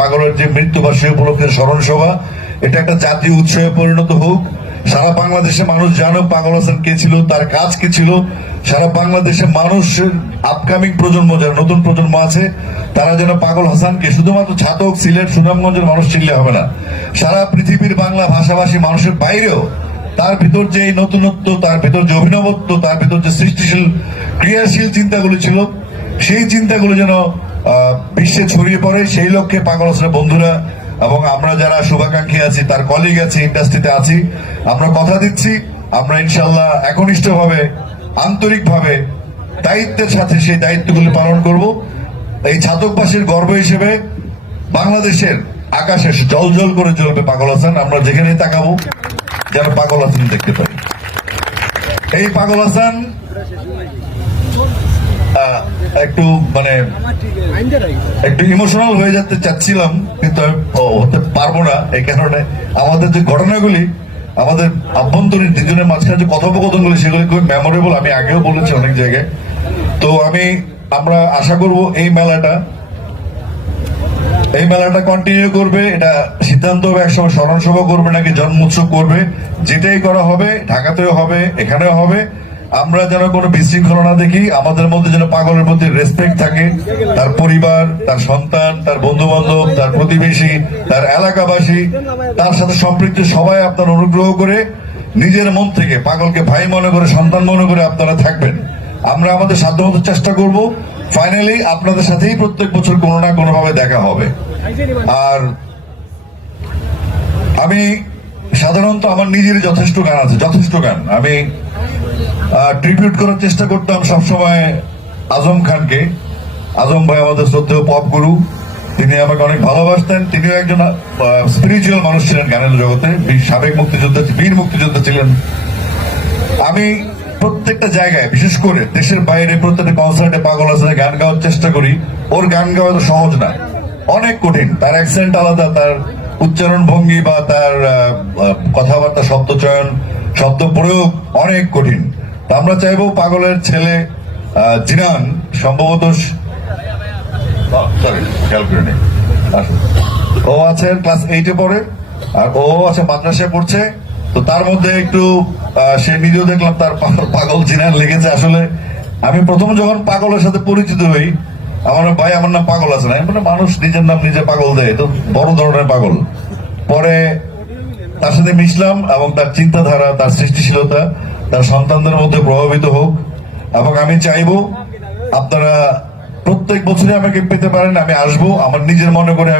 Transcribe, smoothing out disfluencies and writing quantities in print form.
পাগলের যে মৃত্যুবার্ষিকী উপলক্ষে স্মরণ সভা, এটা একটা জাতীয় উৎসবে পরিণত হোক। সারা বাংলাদেশে মানুষ জানুক পাগল হাসান কে ছিল, তার কাজ কি ছিল। সারা বাংলাদেশে মানুষের আপকামিং প্রজন্ম, যারা নতুন প্রজন্ম আছে, তারা যেন পাগল হাসানকে শুধুমাত্র ছাতক, সিলেট, সুনামগঞ্জের মানুষ চিনলে হবে না, সারা পৃথিবীর বাংলা ভাষাভাষী মানুষের বাইরেও তার ভিতর যে এই নতুনত্ব, তার ভিতর যে অভিনবত্ব, তার ভিতর যে সৃষ্টিশীল ক্রিয়াশীল চিন্তাগুলো ছিল, সেই চিন্তাগুলো যেন বিশ্বে ছড়িয়ে পড়ে। সেই লক্ষ্যে পাগল হাসানের বন্ধুরা এবং আমরা যারা শুভাকাঙ্ক্ষী আছি, তার কলিগ আছি, ইন্ডাস্ট্রিতে আছি, আমরা কথা দিচ্ছি, আমরা ইনশাল্লাহ একনিষ্ঠভাবে, আন্তরিকভাবে, দায়িত্বের সাথে সেই দায়িত্বগুলি পালন করব। এই ছাতকবাসীর গর্ব হিসেবে বাংলাদেশের আকাশে জল জল করে জ্বলবে পাগল হাসান। আমরা যেখানেই তাকাবো যেন পাগল হাসান দেখতে পাই। এই পাগল হাসান একটু একটু ইমোশনাল হয়ে যেতে চাচ্ছিলাম, কিন্তু হতে পারবো না। এই কারণে আমাদের যে ঘটনাগুলি, আমাদের আভ্যন্তরীণ দুজনের মাঝখানে যে কথোপকথনগুলি, সেগুলি খুব মেমোরেবল। আমি আগেও বলেছি অনেক জায়গায়। তো আমরা আশা করব এই মেলাটা কন্টিনিউ করবে। এটা সিদ্ধান্ত হবে একসময় স্মরণ সভা করবে নাকি জন্ম উৎসব করবে। যেটাই করা হবে, ঢাকাতেও হবে, এখানেও হবে। আমরা যেন কোনো বিশৃঙ্খলা না দেখি, আমাদের মধ্যে যেন পাগলের প্রতি রেসপেক্ট থাকে। তার পরিবার, তার সন্তান, তার বন্ধু বান্ধব, তার প্রতিবেশী, তার এলাকাবাসী, তার সাথে সম্পৃক্ত সবাই আপনারা অনুগ্রহ করে নিজের মন থেকে পাগলকে ভাই মনে করে, সন্তান মনে করে আপনারা থাকবেন। আমরা আমাদের সাধ্যমতো চেষ্টা করব। ফাইনালি আপনাদের সাথেই প্রত্যেক বছর কোনো না কোনো ভাবে দেখা হবে। আর আমি সাধারণত আমার নিজের যথেষ্ট গান আছে, যথেষ্ট গান আমি ট্রিবিউট করার চেষ্টা করতাম সবসময় আজম খানকে। আজম ভাই আমাদের শ্রদ্ধেয় পপ গুরু, তিনি আমাকে অনেক ভালোবাসতেন। তিনিও একজন স্পিরিচুয়াল মানুষ ছিলেন গানের জগতে, সাবেক মুক্তিযোদ্ধা, বীর মুক্তিযোদ্ধা ছিলেন। আমি প্রত্যেকটা জায়গায়, বিশেষ করে দেশের বাইরে প্রত্যেকটা কনসার্টে পাগল হাসানের গান গাওয়ার চেষ্টা করি। ওর গান গাওয়া তো সহজ না, অনেক কঠিন। তার অ্যাকসেন্ট আলাদা, তার উচ্চারণ ভঙ্গি বা তার কথাবার্তা, শব্দ চয়ন, শব্দ প্রয়োগ অনেক কঠিন। আমরা চাইবো পাগলের ছেলে জিনান, সম্ভবত ও আছে ক্লাস 8-এ পড়ে, আর ও আছে মাদ্রাসায় পড়ছে। তো তার মধ্যে একটু সে নিজেও দেখলাম তার পাগল জিনান লেগেছে। আসলে আমি প্রথম যখন পাগলের সাথে পরিচিত হই, আমার ভাই আমার নাম পাগল আছে না, মানুষ নিজের নাম নিজে পাগল দেয়, তো বড় ধরনের পাগল। পরে তার সাথে মিশলাম এবং তার চিন্তাধারা, তার সৃষ্টিশীলতা তার সন্তানদের মধ্যে প্রভাবিত হোক। এবং আমি চাইবো আপনারা প্রত্যেক বছরই আমাকে পেতে পারেন, আমি আসবো আমার নিজের মনে করে।